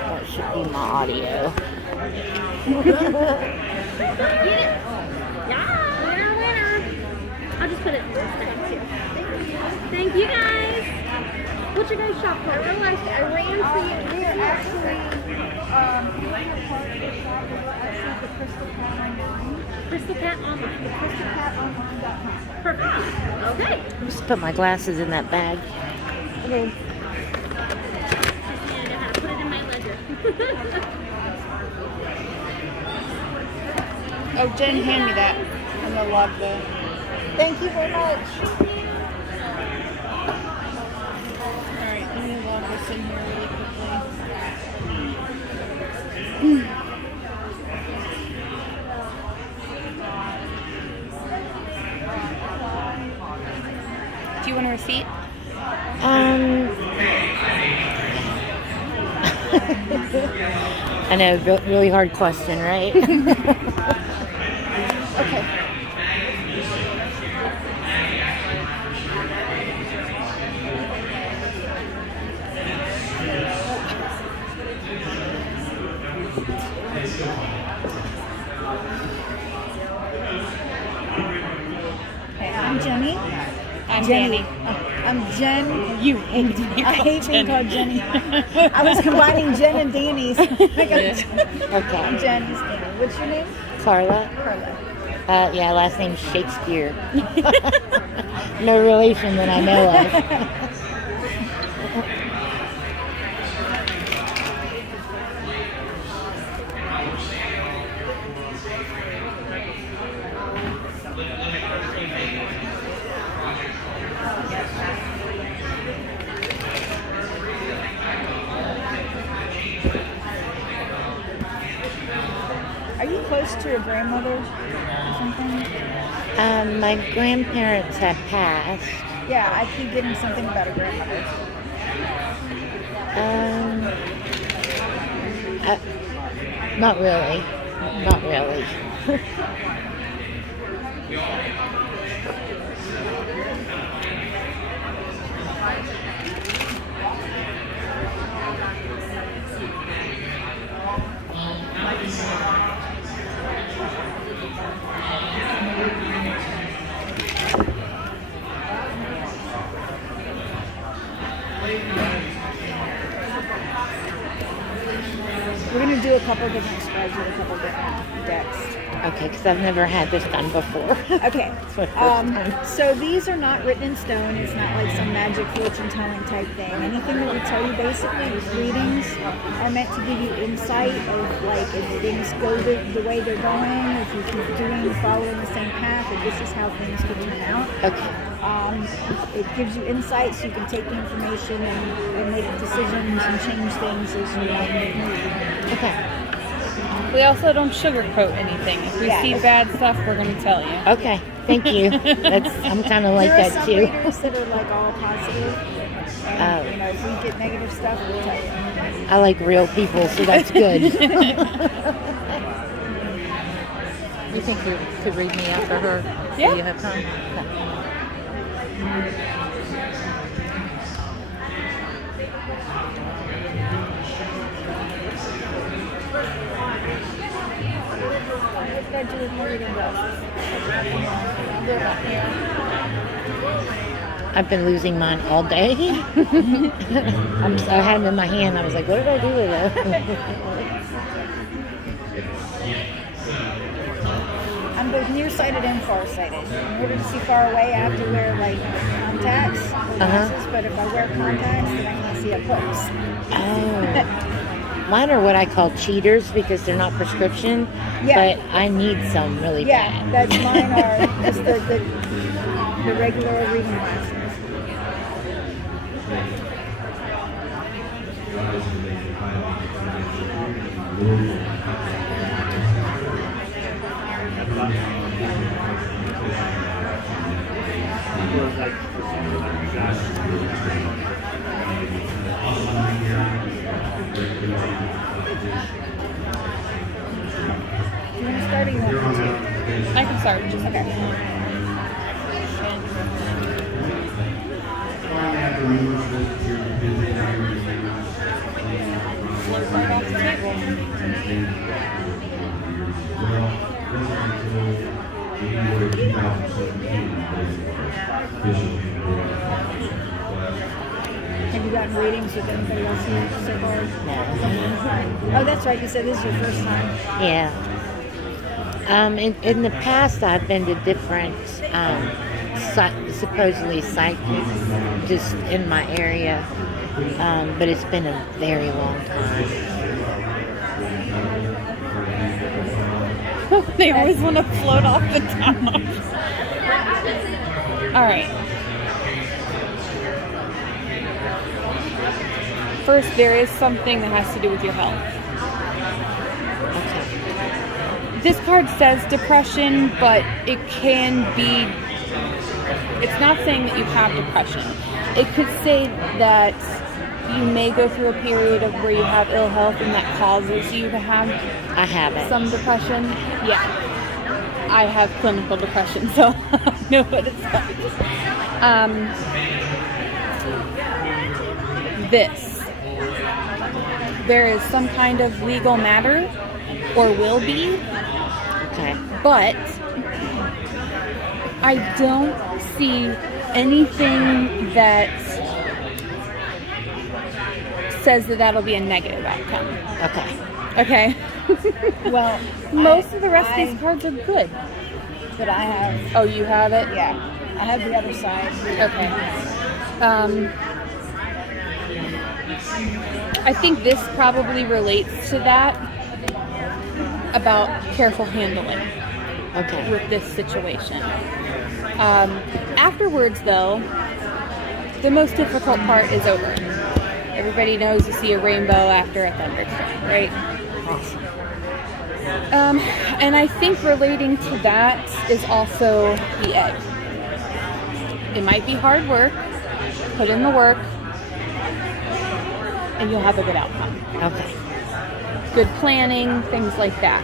That should be my audio. Yeah, winner. I'll just put it this time too. Thank you guys. What's your guys' shop for? I realized I ran for you. We're actually, the Crystal Cat Online. Crystal Cat Online. The CrystalCatOnline.com. Perfect. Okay. Just put my glasses in that bag. Okay. Just need to know how to put it in my ledger. Oh, Jen, hand me that. I'm gonna log the. Thank you very much. Alright, let me log this in here really quickly. Do you want a receipt? I know, really hard question, right? Okay. Okay, I'm Jenny. I'm Jenny. Danny. I'm Jen. You hate to be I hate being called called Jenny. I was combining Jen and Danny's. Okay. I'm Jenny's Danny. What's your name? Carla? Carla. Yeah, last name's Shakespeare. No relation that I know of. Are you close to your grandmother or something? My grandparents have passed. Yeah, I keep getting something about a grandmother. Not really. Not really. We're going to do a couple different spreads with a couple different decks. Okay, because I've never had this done before. Okay. It's my first time. So these are not written in stone. It's not like some magic fortune telling type thing. Anything that we tell you basically, these readings are meant to give you insight of like if things go the way they're going, if you keep following the same path, and this is how things could turn out. Okay. It gives you insight so you can take the information and make decisions and change things as you move. Okay. We also don't sugarcoat anything. If we Yeah. see bad stuff, we're going to tell you. Okay. Thank you. I'm kind of like There are that some too. readers that are like all positive. And, you know, if we get negative stuff, we'll tell you. I like real people, so that's good. You think you could read me after her? Yeah. Do you have time? What did I do with my reading glasses? They're not here. I've been losing mine all day. I had them in my hand. I was like, what did I do with it? I'm both nearsighted and farsighted. In order to see far away, I have to wear like contacts or glasses. But if I wear contacts, then I can see up close. Oh. Mine are what I call cheaters because they're not prescription, Yeah. but I need some really Yeah, bad. that's mine are just the regular reading glasses. You want to start or you want me to? I can start. Just Okay. Have you gotten readings with anybody else so far? Oh, that's right. You said this is your first time. Yeah. In the past, I've been to different supposedly psychics just in my area, but it's been a very long time. They always want to float off the top. All right. First, there is something that has to do with your health. Okay. This card says depression, but it can be, it's not saying that you have depression. It could say that you may go through a period of where you have ill health and that causes you to have I haven't. some depression. Yeah. I have clinical depression, so I know what it's like. There is some kind of legal matter, or will be, Okay. but I don't see anything that says that that'll be a negative outcome. Okay. Okay? Well, Most of the rest of these cards are good. But I have, Oh, you have it? yeah, I have the other side. Okay. I think this probably relates to that, about careful handling Okay. with this situation. Afterwards, though, the most difficult part is over. Everybody knows you see a rainbow after a thunderstorm, right? Awesome. And I think relating to that is also the egg. It might be hard work, put in the work, and you'll have a good outcome. Okay. Good planning, things like that.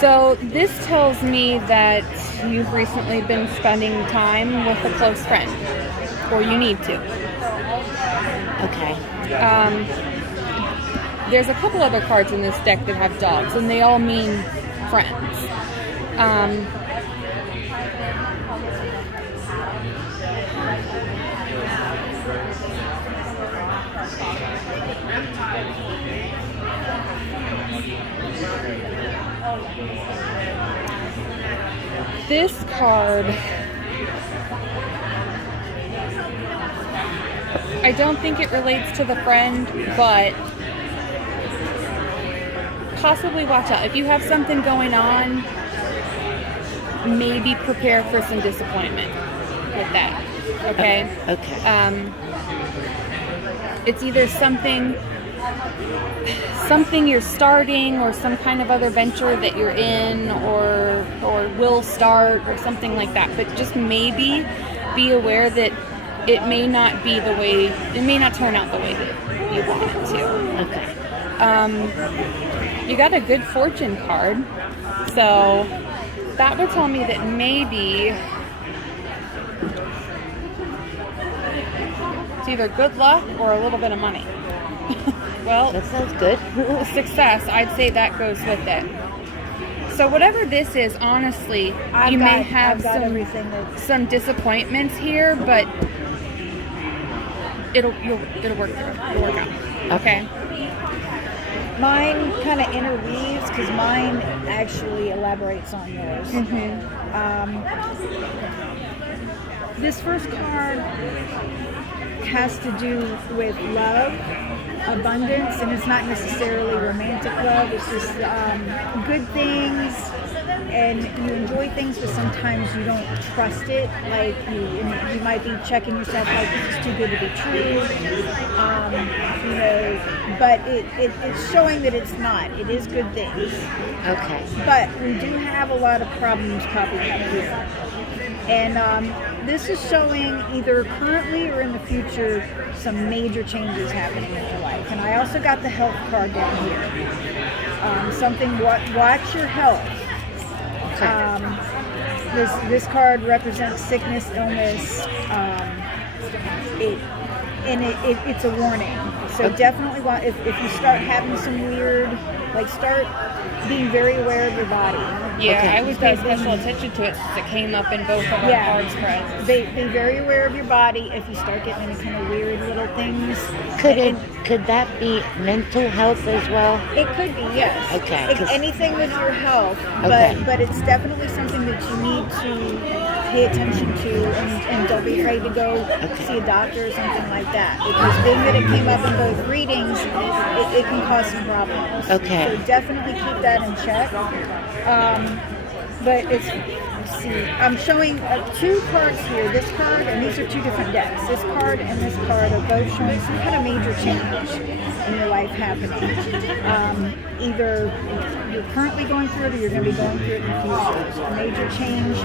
So this tells me that you've recently been spending time with a close friend, or you need to. Okay. There's a couple other cards in this deck that have dogs, and they all mean friends. This card, I don't think it relates to the friend, but possibly watch out. If you have something going on, maybe prepare for some disappointment with that. Okay? Okay. It's either something you're starting, or some kind of other venture that you're in, or will start, or something like that. But just maybe be aware that it may not be the way, it may not turn out the way that you want it to. Okay. You got a good fortune card, so that would tell me that maybe it's either good luck or a little bit of money. Well, That sounds good. success, I'd say that goes with it. So whatever this is, honestly, you may have I've got some everything that. some disappointments here, but it'll work through. It'll work out. Okay. Mine kind of interweaves because mine actually elaborates on yours. This first card has to do with love, abundance, and it's not necessarily romantic love. It's just good things, and you enjoy things, but sometimes you don't trust it. Like you might be checking yourself, like this is too good to be true. But it's showing that it's not. It is good things. Okay. But we do have a lot of problems popping up here. And this is showing either currently or in the future some major changes happening in your life. And I also got the health card down here. Watch your health. This card represents sickness, illness. it's a warning. So definitely if you start having some weird, like start being very aware of your body. Yeah, Okay. I would pay special attention to it since it came up in both of our card spreads. Be very aware of your body if you start getting any kind of weird little things. Could that be mental health as well? It could be, yes. Okay, It's 'cause- anything with your health, Okay. but it's definitely something that you need to pay attention to, and don't be afraid to go see a doctor or something like that. Because being that it came up in both readings, it can cause some problems. Okay. So definitely keep that in check. But let's see. I'm showing two cards here. This card, and these are two different decks. This card and this card are both showing some kind of major change in your life happening. Either you're currently going through it or you're going to be going through it in the future. So a major change.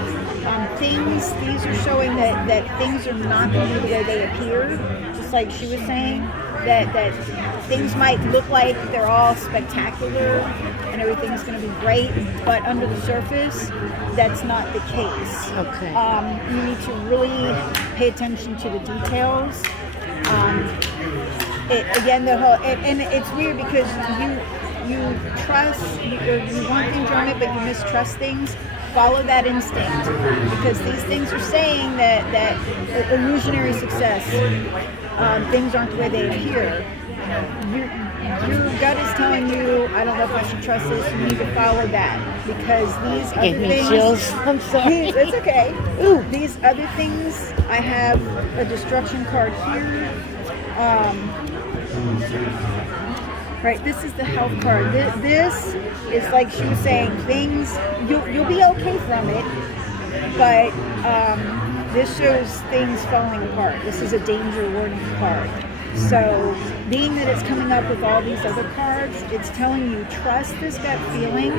These are showing that things are not going to be the way they appear. Just like she was saying, that things might look like they're all spectacular and everything's going to be great, but under the surface, that's not the case. Okay. You need to really pay attention to the details. And it's weird because you trust, you want things on it, but you mistrust things. Follow that instinct, because these things are saying that illusionary success, things aren't the way they appear. Your gut is telling you, I don't know if I should trust this. You need to follow that, because these other Gave me things. chills. I'm sorry. It's okay. Ooh, these other things. I have a destruction card here. Right, this is the health card. This is, like she was saying, things you'll be okay from it, but this shows things falling apart. This is a danger warning card. So, being that it's coming up with all these other cards, it's telling you trust this gut feeling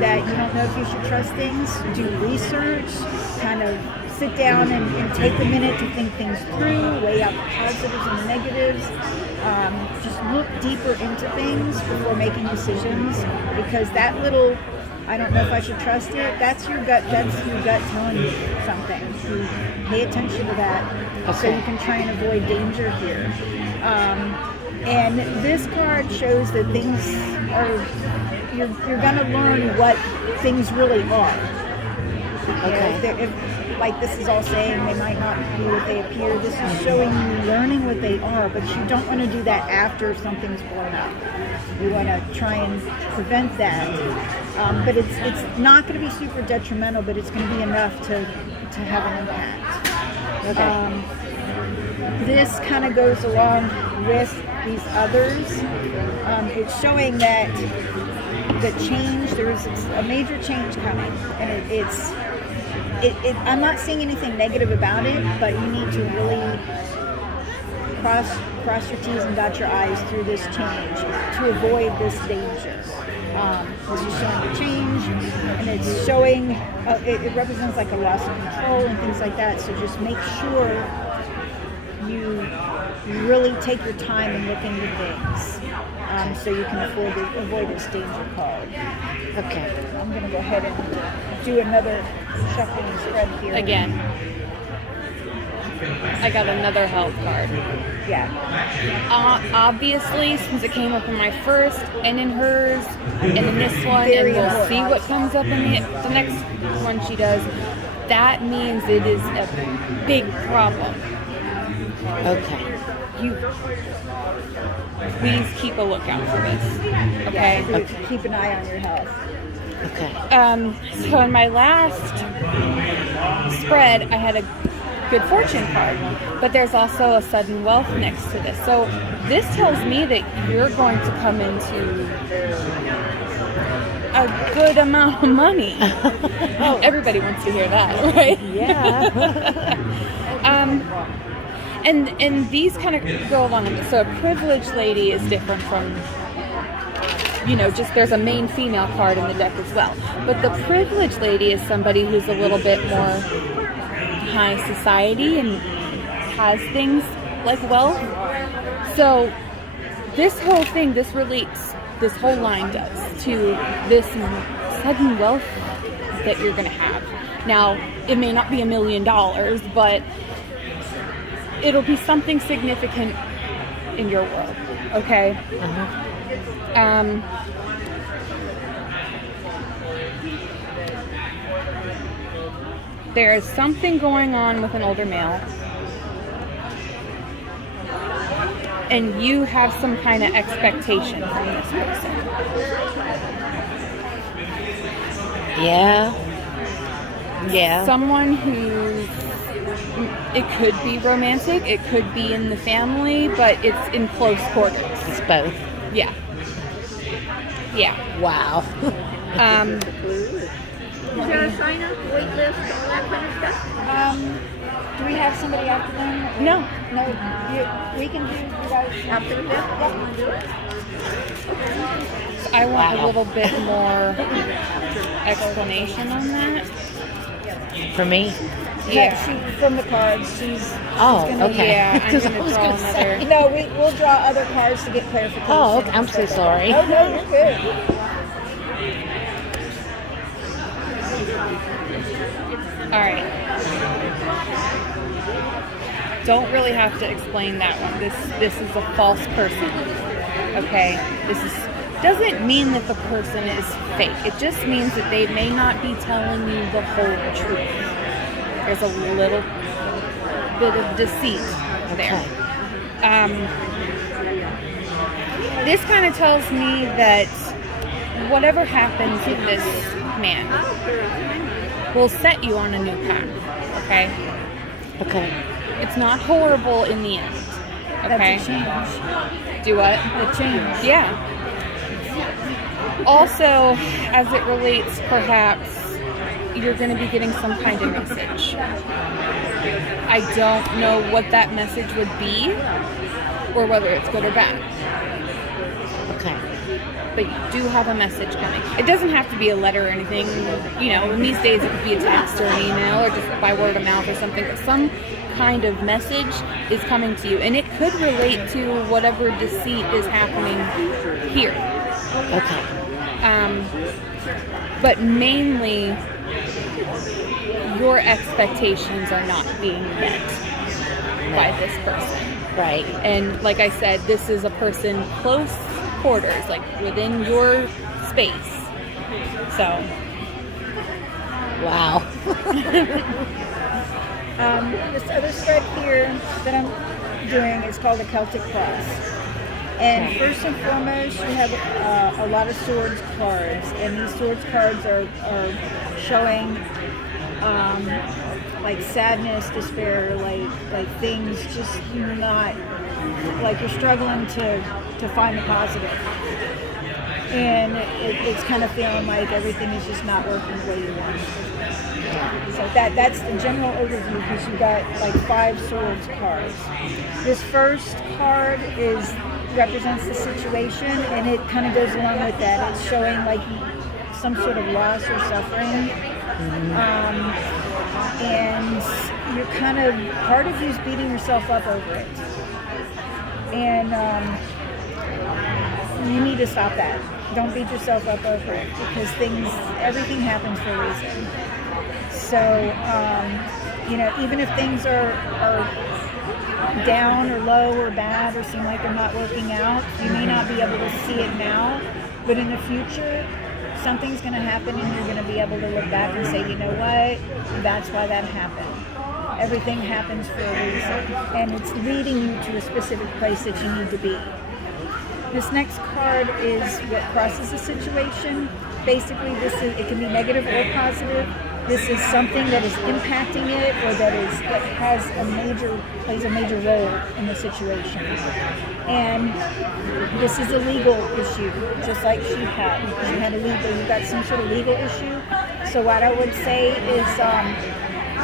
that you don't know if you should trust things. Do research, kind of sit down and take a minute to think things through, weigh out the positives and the negatives. Just look deeper into things before making decisions, because that little, I don't know if I should trust it, that's your gut telling you something. You pay attention to that, so you can try and avoid danger here. And this card shows that things are, you're going to learn what things really are. Okay. Like this is all saying they might not be what they appear. This is showing you learning what they are, but you don't want to do that after something's blown up. You want to try and prevent that. But it's not going to be super detrimental, but it's going to be enough to have an impact. Okay. This kind of goes along with these others. It's showing that the change, there's a major change coming, and I'm not seeing anything negative about it, but you need to really cross your T's and dot your I's through this change to avoid this danger. This is showing the change, and it's showing, it represents like a loss of control and things like that, so just make sure you really take your time and look into things, so you can avoid this danger card. Okay. I'm going to go ahead and do another shuffling spread here. Again, I got another health card. Yeah. Obviously, since it came up in my first and in hers and in this one, Very and we'll important. see what comes up in the next one she does, that means it is a big problem. Okay. You please keep a lookout for this. Okay. Yeah, keep an eye on your health. Okay. So in my last spread, I had a good fortune card, but there's also a sudden wealth next to this. So this tells me that you're going to come into a good amount of money. Everybody wants to hear that, right? Yeah. And these kind of go along with it. So a privileged lady is different from, just there's a main female card in the deck as well. But the privileged lady is somebody who's a little bit more high society and has things like wealth. So this whole thing, this whole line does to this sudden wealth that you're going to have. Now, it may not be $1 million, but it'll be something significant in your world, okay? There is something going on with an older male, and you have some kind of expectation from this person. Yeah. Yeah. Someone who, it could be romantic, it could be in the family, but it's in close quarters. It's both. Yeah. Yeah. Wow. Is there a sign up, wait list, all that kind of stuff? Do we have somebody after them? No. No, we can do you guys After this? I want a little bit more explanation on that. For me? Yeah. From the cards, she's Oh, gonna- okay. Yeah, I'm Because gonna I was draw going to say. another. No, we'll draw other cards to get clarification. Oh, okay. I'm so sorry. Oh, no, you're good. All right. Don't really have to explain that one. This is a false person. Okay? This doesn't mean that the person is fake. It just means that they may not be telling you the whole truth. There's a little bit of deceit there. This kind of tells me that whatever happens with this man will set you on a new path. Okay? Okay. It's not horrible in the end. Okay? That's a change. Do what? A change. Yeah. Also, as it relates, perhaps you're going to be getting some kind of message. I don't know what that message would be, or whether it's good or bad. Okay. But you do have a message coming. It doesn't have to be a letter or anything. You know, in these days it could be a text or an email or just by word of mouth or something. But some kind of message is coming to you. And it could relate to whatever deceit is happening here. Okay. But mainly, your expectations are not being met by this person. Right. And like I said, this is a person close quarters, like within your space. So, Wow. This other spread here that I'm doing is called the Celtic Cross. And first and foremost, you have a lot of swords cards, and these swords cards are showing like sadness, despair, like things just not, like you're struggling to find the positive. And it's kind of feeling like everything is just not working the way you want. So that's the general overview, because you got like 5 swords cards. This first card represents the situation, and it kind of goes along with that. It's showing like some sort of loss or suffering. And you're kind of, part of you's beating yourself up over it. And you need to stop that. Don't beat yourself up over it, because everything happens for a reason. So, you know, even if things are down or low or bad or seem like they're not working out, you may not be able to see it now, but in the future, something's going to happen and you're going to be able to look back and say, you know what, that's why that happened. Everything happens for a reason, and it's leading you to a specific place that you need to be. This next card is what crosses the situation. Basically, it can be negative or positive. This is something that is impacting it, or that plays a major role in the situation. And this is a legal issue, just like she had. You've got some sort of legal issue. So what I would say is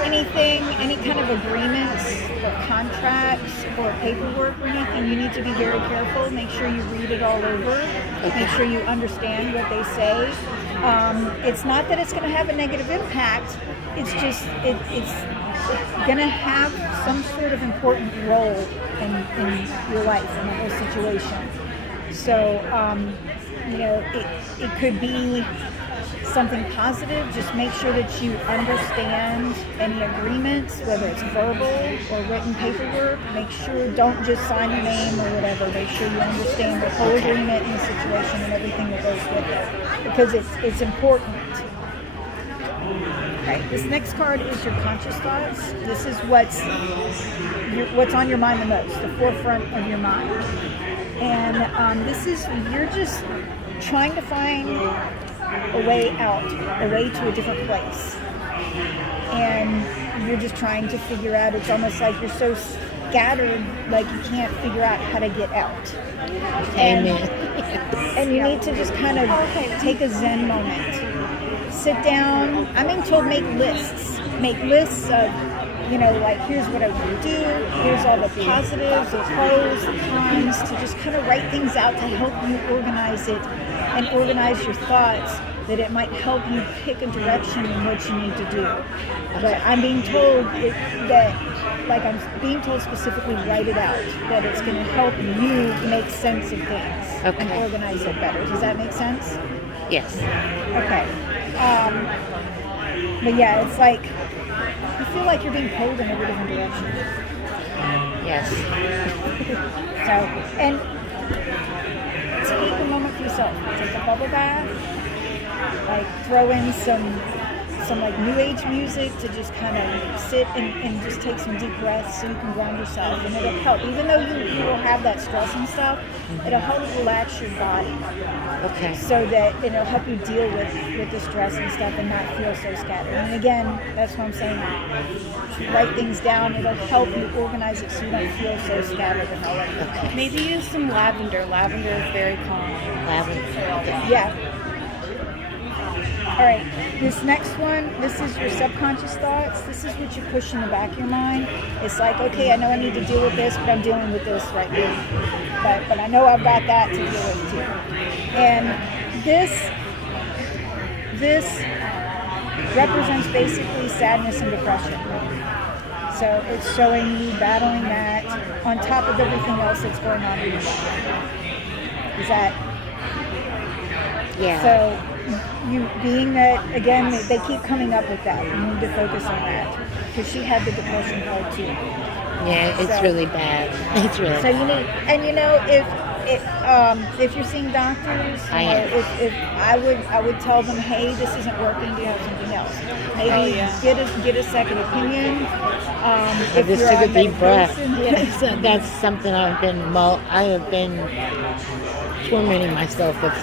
any kind of agreements or contracts or paperwork or anything, you need to be very careful. Make sure you read it all over. Make sure you understand what they say. It's not that it's going to have a negative impact. It's just it's going to have some sort of important role in your life, in the whole situation. So, you know, it could be something positive, just make sure that you understand any agreements, whether it's verbal or written paperwork. Make sure, don't just sign your name or whatever. Make sure you understand the whole agreement and the situation and everything that goes with it, because it's important. Okay, this next card is your conscious thoughts. This is what's on your mind the most, the forefront of your mind. And this is, you're just trying to find a way out, a way to a different place. And you're just trying to figure out, it's almost like you're so scattered, like you can't figure out how to get out. Amen. And you need to just kind of take a Zen moment. Sit down. I'm being told make lists. Make lists of, like, here's what I want to do. Here's all the positives, the pros, the cons, to just kind of write things out to help you organize it and organize your thoughts, that it might help you pick a direction in what you need to do. But I'm being told I'm being told specifically, write it out, that it's going to help you make sense of things and organize it better. Does that make sense? Yes. Okay. But yeah, it's like you feel like you're being pulled in every different direction. Yes. So, and take a moment for yourself. Take a bubble bath. Like throw in some like new age music to just kind of sit and just take some deep breaths so you can ground yourself, and it'll help. Even though you will have that stress and stuff, it'll help relax your body. Okay. So that it'll help you deal with the stress and stuff and not feel so scattered. And again, that's what I'm saying. Write things down. It'll help you organize it so you don't feel so scattered and all over. Okay. Maybe use some lavender. Lavender is very calming. Lavender. Okay. Yeah. All right, this next one, this is your subconscious thoughts. This is what you push in the back of your mind. It's like, okay, I know I need to deal with this, but I'm dealing with this right now. But I know I've got that to deal with too. And this represents basically sadness and depression. So it's showing you battling that on top of everything else that's going on in your life. Is that? Yeah. So you being that, again, they keep coming up with that. You need to focus on that, because she had the depression part too. Yeah, it's really bad. It's really So bad. you need, and if you're seeing doctors, if I would tell them, hey, this isn't working. Do you have something else? Maybe get a second opinion. I just took a deep breath. That's something I have been tormenting myself with.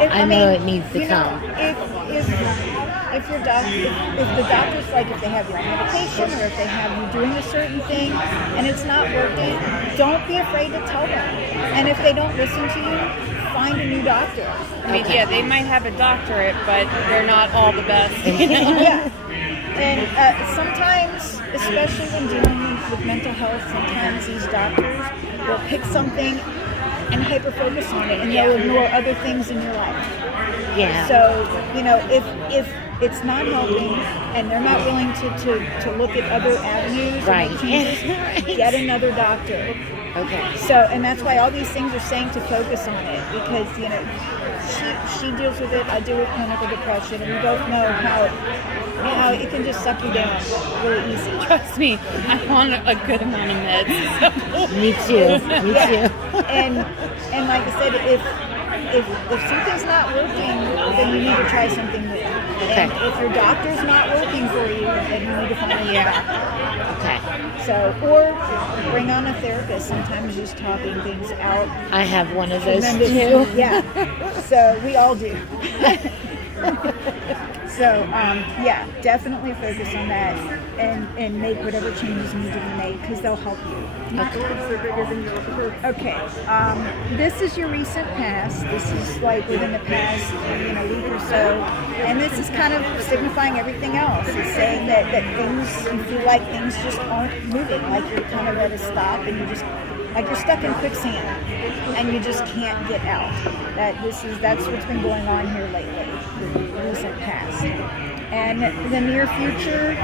I know it needs to come. If your if the doctor's like, if they have you on medication or if they have you doing a certain thing and it's not working, don't be afraid to tell them. And if they don't listen to you, find a new doctor. I mean, yeah, they might have a doctorate, but they're not all the best. Yeah. And sometimes, especially when dealing with mental health, sometimes these doctors will pick something and hyper focus on it, and they'll ignore other things in your life. Yeah. So, if it's not helping and they're not willing to look at other avenues, Right. and changes, get another doctor. Okay. So, and that's why all these things are saying to focus on it, because, she deals with it, I deal with clinical depression, and we both know how it can just suck you down really easy. Trust me, I'm on a good amount of meds. So. Me too. Me too. And like I said, if something's not working, then you need to try something new. And if your doctor's not working for you, then you need to find a new doctor. Okay. So, or bring on a therapist. Sometimes just talking things out. I have one of those Tremendous. too. Yeah. So we all do. So, definitely focus on that and make whatever changes need to be made, because they'll help you. Okay. This is your recent past. This is like within the past, week or so. And this is kind of signifying everything else. It's saying that things, you feel like things just aren't moving, like you're kind of at a stop and you're stuck in quicksand and you just can't get out. That's what's been going on here lately, the recent past. And the near future,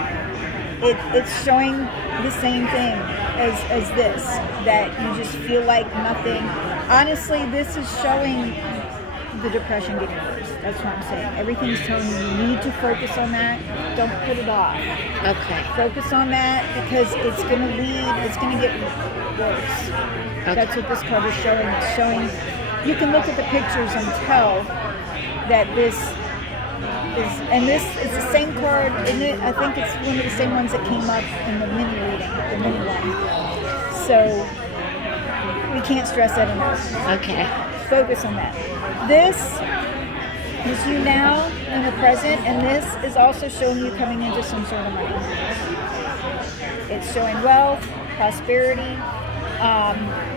it's showing the same thing as this, that you just feel like nothing. Honestly, this is showing the depression getting worse. That's what I'm saying. Everything's telling you need to focus on that. Don't put it off. Okay. Focus on that because it's going to get worse. Okay. That's what this card is showing. It's showing, you can look at the pictures and tell that this is the same card, isn't it? I think it's one of the same ones that came up in the mini reading, the mini one. So we can't stress that enough. Okay. Focus on that. This is you now in the present, and this is also showing you coming into some sort of money. It's showing wealth, prosperity.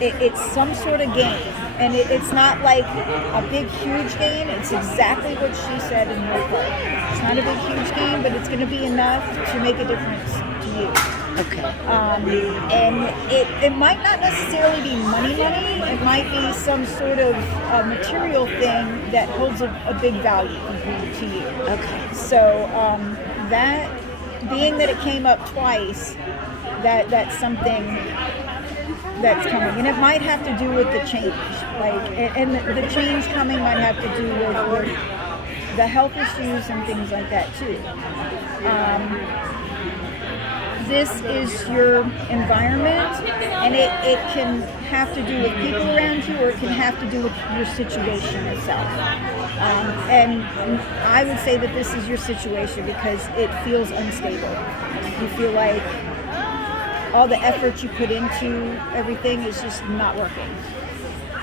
It's some sort of gain, and it's not like a big, huge gain. It's exactly what she said in her part. It's not a big, huge gain, but it's going to be enough to make a difference to you. Okay. And it might not necessarily be money. It might be some sort of material thing that holds a big value to you. Okay. So that, being that it came up twice, that's something that's coming, and it might have to do with the change. And the change coming might have to do with the health issues and things like that too. This is your environment, and it can have to do with people around you, or it can have to do with your situation itself. And I would say that this is your situation because it feels unstable. You feel like all the effort you put into everything is just not working.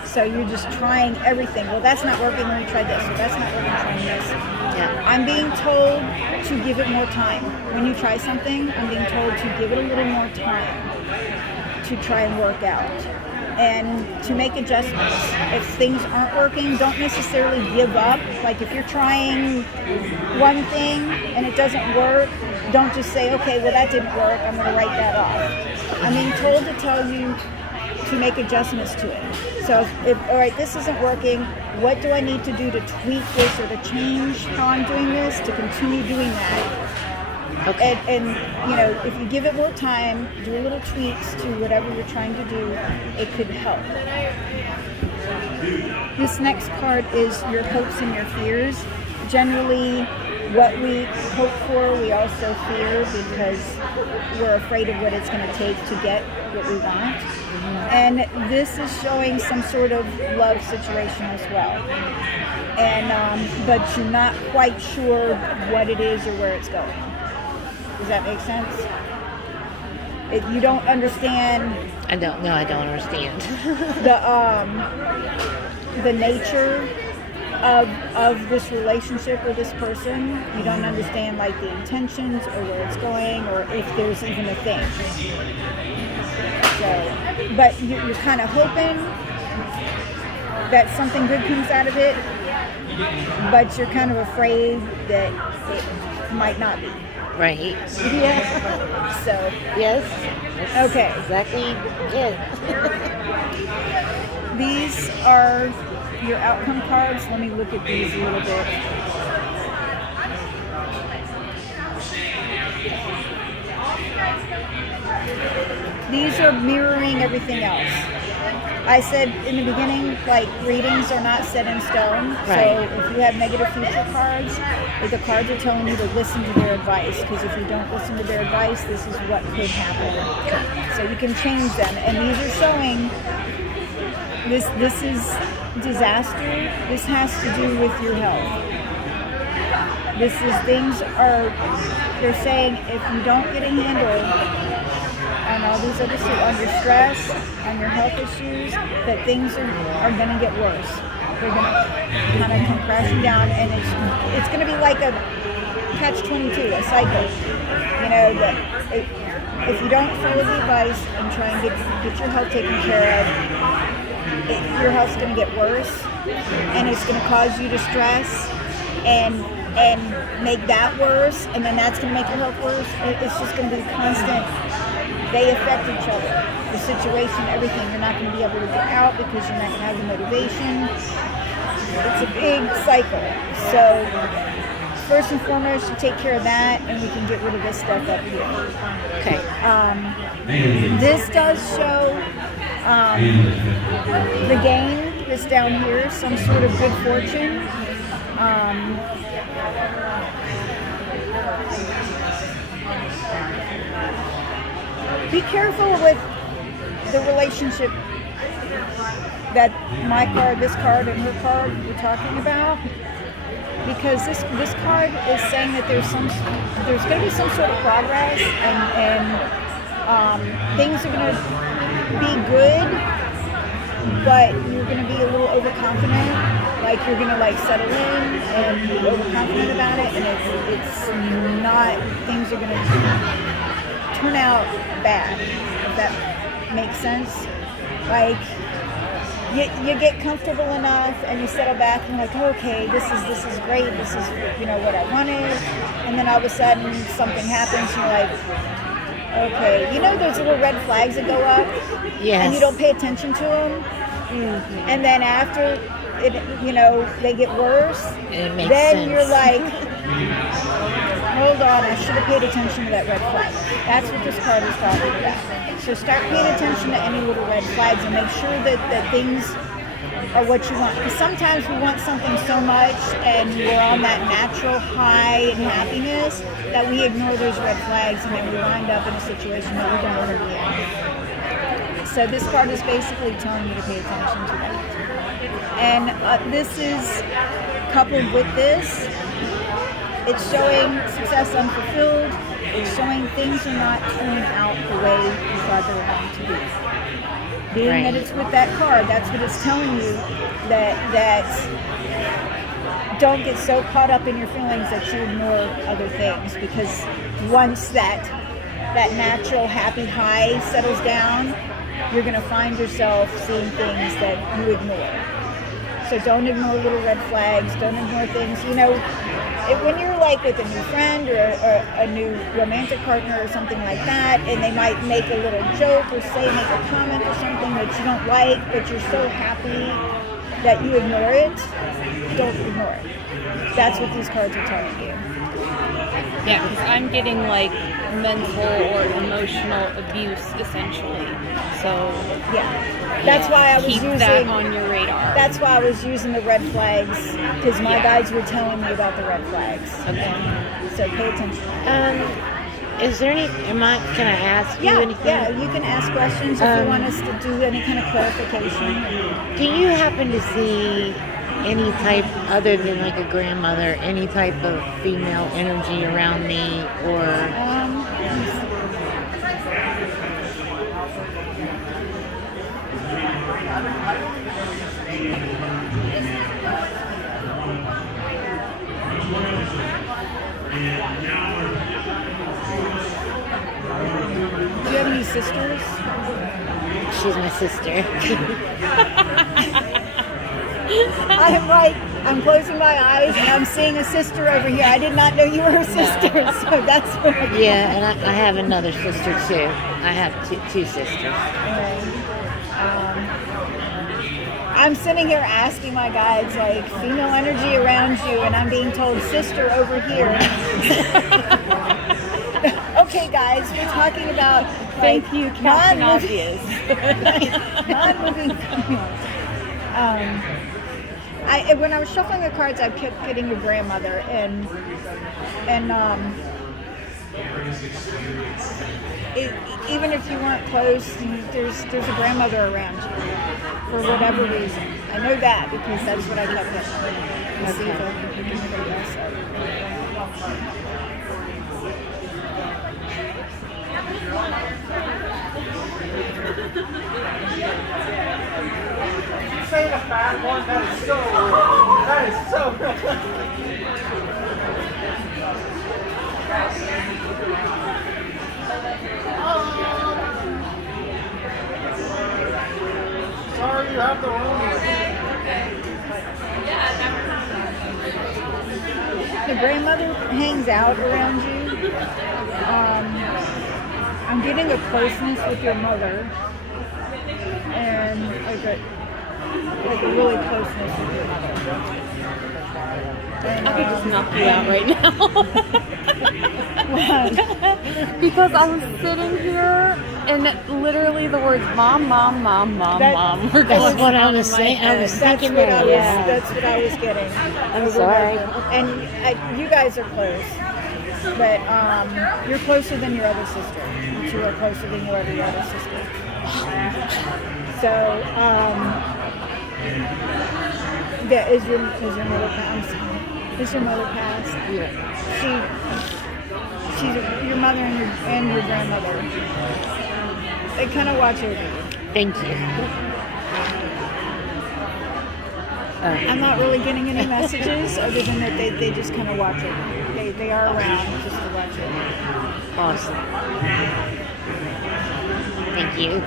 So you're just trying everything. Well, that's not working, let me try this. Well, that's not working, trying this. Yeah. I'm being told to give it more time. When you try something, I'm being told to give it a little more time to try and work out. And to make adjustments. If things aren't working, don't necessarily give up. Like if you're trying one thing and it doesn't work, don't just say, okay, well that didn't work, I'm going to write that off. I'm being told to tell you to make adjustments to it. So if all right, this isn't working, what do I need to do to tweak this or to change how I'm doing this to continue doing that? Okay. And you know, if you give it more time, do a little tweaks to whatever you're trying to do, it could help. This next card is your hopes and your fears. Generally, what we hope for, we also fear because we're afraid of what it's going to take to get what we want. And this is showing some sort of love situation as well. And but you're not quite sure what it is or where it's going. Does that make sense? You don't understand. I don't understand. The nature of this relationship with this person. You don't understand like the intentions or where it's going or if there's even a thing. So, but you're kind of hoping that something good comes out of it, but you're kind of afraid that it might not be. Right. Yeah. So. Yes. Okay. Exactly. Yes. These are your outcome cards. Let me look at these a little bit. These are mirroring everything else. I said in the beginning, like, readings are not set in stone. Right. So if you have negative future cards, the cards are telling you to listen to their advice, because if you don't listen to their advice, this is what could happen. So you can change them. And these are showing this is disaster. This has to do with your health. This is they're saying if you don't get a handle on all these other stuff, on your stress, on your health issues, that things are going to get worse. They're going to kind of come crashing down, and it's going to be like a catch-22, a cycle. You know, that if you don't follow the advice and try and get your health taken care of, your health's going to get worse, and it's going to cause you to stress and make that worse, and then that's going to make your health worse. It's just going to be constant. They affect each other. The situation, everything. You're not going to be able to get out because you're not going to have the motivation. It's a big cycle. So first and foremost, you take care of that, and we can get rid of this stuff up here. Okay. This does show the gain this down here, some sort of good fortune. Be careful with the relationship that this card, and her card we're talking about, because this card is saying that there's going to be some sort of progress, and things are going to be good, but you're going to be a little overconfident. Like you're going to settle in and be overconfident about it, and it's not. Things are going to turn out bad, if that makes sense. Like you get comfortable enough and you settle back and you're like, oh, okay, this is great, this is what I wanted, and then all of a sudden something happens and you're like, okay, those little red flags that go up, Yes. and you don't pay attention to them, and then after it, they get worse, It makes then sense. you're like, hold on, I should have paid attention to that red flag. That's what this card is talking about. So start paying attention to any little red flags and make sure that things are what you want. Because sometimes we want something so much and we're on that natural high and happiness that we ignore those red flags, and then we wind up in a situation that we don't want to be in. So this card is basically telling you to pay attention to that. And this is coupled with this. It's showing success unfulfilled. It's showing things are not turning out the way you thought they were going to be. Being Right. that it's with that card, that's what it's telling you, that don't get so caught up in your feelings that you ignore other things, because once that natural happy high settles down, you're going to find yourself seeing things that you ignore. So don't ignore little red flags. Don't ignore things. When you're with a new friend or a new romantic partner or something like that, and they might make a little joke or make a comment or something that you don't like, but you're so happy that you ignore it, don't ignore it. That's what these cards are telling you. Yeah, because I'm getting mental or emotional abuse essentially. So Yeah. That's why I was keep using that on your radar. That's why I was using the red flags, because my guides were telling me about the red flags. Okay. So pay attention. Is there any? Can I ask you anything? Yeah, you can ask questions if you want us to do any kind of clarification. Do you happen to see any type, other than a grandmother, any type of female energy around me, or? Do you have any sisters? She's my sister. I'm closing my eyes and I'm seeing a sister over here. I did not know you were a sister, so that's what Yeah, and I have another sister too. I have two sisters. I'm sitting here asking my guides, female energy around you, and I'm being told sister over here. Okay, guys, we're talking about Thank you, Captain non-moving Obvious. females. When I was shuffling the cards, I kept getting your grandmother, and even if you weren't close, there's a grandmother around you for whatever reason. I know that because that's what I kept getting. Let's see if I can pick anybody else up. Say the fat one, that is so sorry you have the wrong one. The grandmother hangs out around you. I'm getting a closeness with your mother, and like a really closeness with your mother. And, I could just knock you out right now. why? Because I was sitting here And literally the words mom, mom, mom, mom, That- mom were That's going what I on was in my saying. I head. was That's thinking what that. I was. Yeah. That's what I was getting. I'm sorry. And you guys are close, but you're closer than your other sister. You two are closer than your other sister. So, is your mother passed? Is your mother passed? Yeah. She's your mother and your grandmother. They kind of watch over you. Thank you. I'm not really getting any messages other than that they just kind of watch it. They are around just to watch it. Awesome. Thank you.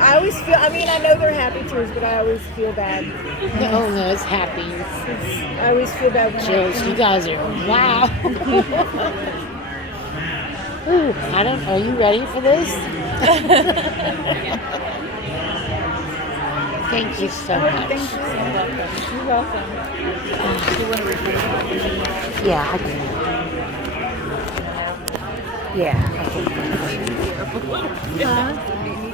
I always feel, I mean, I know they're happy tears, but I always feel bad. No, no, it's happy. I always feel bad when Chills. You guys are wow. Ooh, I don't. Are you ready for this? Thank you so much. Thank you. You're welcome. Yeah, I can. Yeah. I can. Huh?